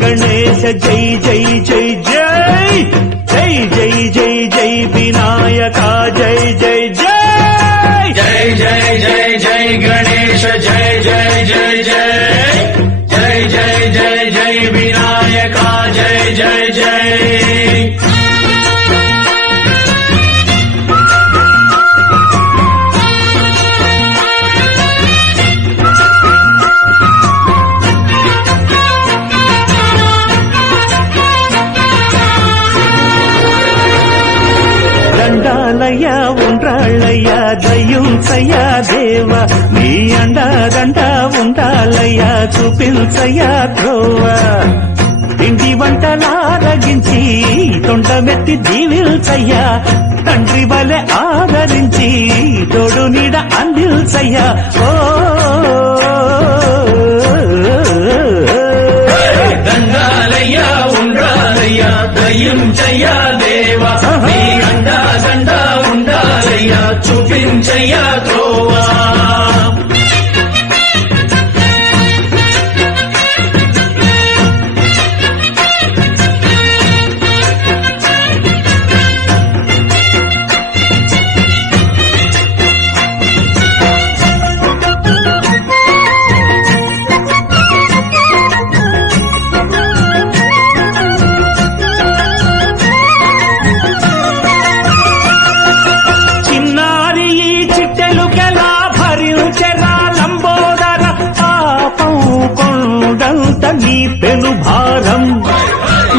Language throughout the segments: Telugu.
గణేశ జై జై జై జై జై జై జై జై వినాయక జై జై జై జై జై జై జై గణేశ జై జై జై జై జై జై జై జై వినాయక జై జై జై దండాలయ్యా ఉండ్రాళ్ళయ్యా దయ్యుంచయ్యా దేవ నీ అండాదండ ఉండాలయ్యా చూపించయ్యా త్రోవ ఇంటి వంటలారగించి తొండమెత్తి దీవిల్చయ్యా తండ్రి వలె ఆదరించి తోడు నీడ అందిల్చయ్యా ఓ దండాలయ్యా ఉండాలయ్యా దయ్యుంచయ్యా దేవ నీ అండా దండ ఉండాలయ్యా చూపించయ్యా త్రోవా నీ పెను భారం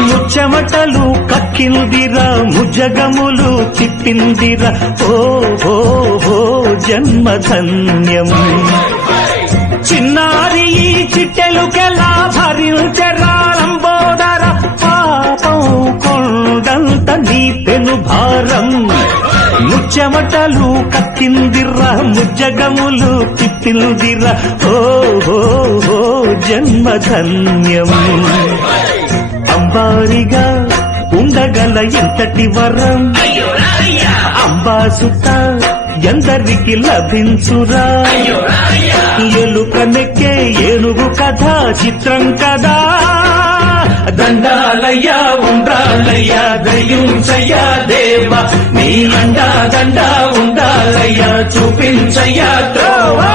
ముచ్చమటలు కక్కిందిరా ముజగములు తిప్పిందిరా ఓ ఓ ఓ జన్మధన్యం చిన్నారి ఈ చిట్టెలుకెలా భరించరా లంబోదర పాపం కొండంత నీ పెను భారం ముచ్చమటలు కక్కిందిరా ముజ్జగములు తిప్పిందిరా ఓ ఓ ఓ జన్మధన్యం అంబారిగా ఉండగల ఎంతటి వరం అంబాసుత ఎందరికి లభించురా ఎలుక నెక్కే ఏనుగు కథ చిత్రం కదా దండాలయ్యా ఉండాలయ్యా దయ్యుంచయ్యా దేవ నీ అండా దండ ఉండాలయ్యా చూపించయ్యా త్రోవా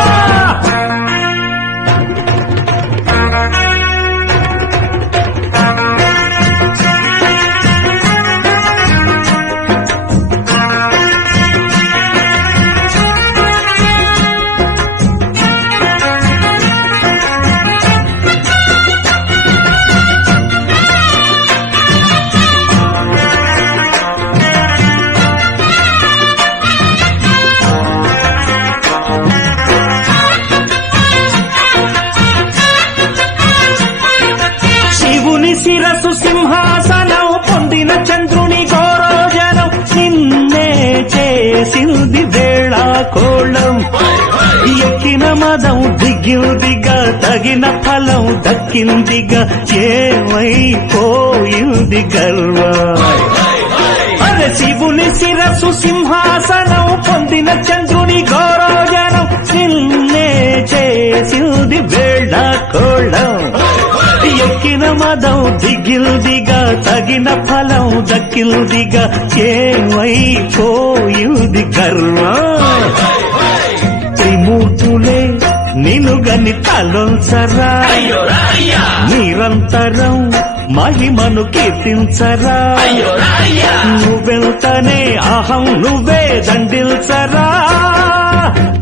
శిరసు సింహాసనం పొందిన చంద్రుని గౌరోజనం నిన్నే చేసింది వేళా కోళం ఎక్కిన మదం దిగిందిగా తగిన ఫలం దక్కిందిగా ఏమైపోయింది గర్వం అరే శివుని శిరసు సింహాసనం పొందిన చంద్రుని గౌరోజనం నిన్నే చేసింది వేళా కోళం ఎక్కిన మదం దిగిల్దిగా తగిన ఫలం దక్కిల్దిగా ఏమైపోయింది గర్వం త్రిమూర్తులే నినుగని తలొంచరా నిరంతరం మహిమను కీర్తించరా నువ్వెంతనే అహం నువ్వే దండిల్చరా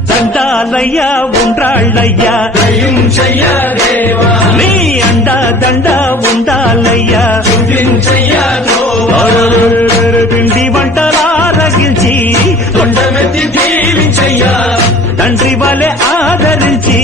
దండాలయ్యా ఉండ్రాళ్ళయ్యా దయ్యుంచయ్యా దేవా నీ అండా దండ ఉండాలయ్యా చూపించయ్యా త్రోవా పిండి వంటలారగించి కొండమెత్తి దీవించయ్యా తండ్రి వలె ఆదరించి